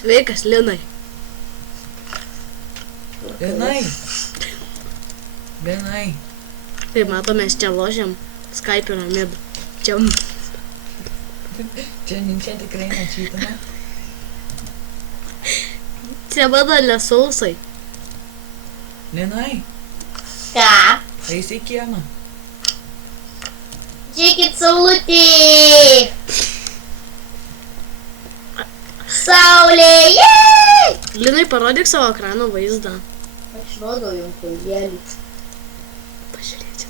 Sveikas, Linai. Linai. Linai. Kaip matomės, čia lošiam Skype piramidą. Čia Čia tikrai nečytame. čia mano nesausai. Linai, Ką? eisi į kiemą. Žiūrėkit, saulutė! Saulė! Jei! Linai, parodyk savo ekrano vaizdą. Aš rodau jums kaulėlį. Pažiūrėti.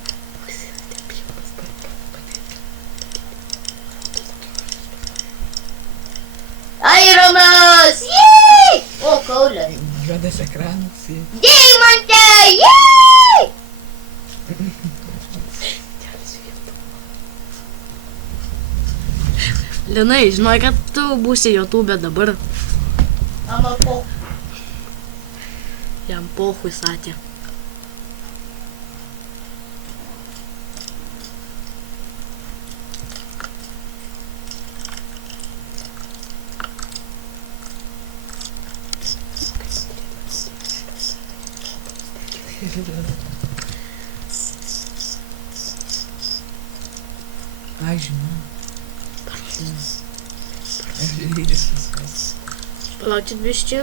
Ironas! Jei! O, kaulė. Juodas ekranas. Deimantė! Jei! Linai, žinai, kad tu būsi YouTube dabar. Mama, po. Jam pohui sakė. Aš žinau. Palaukit bišķį.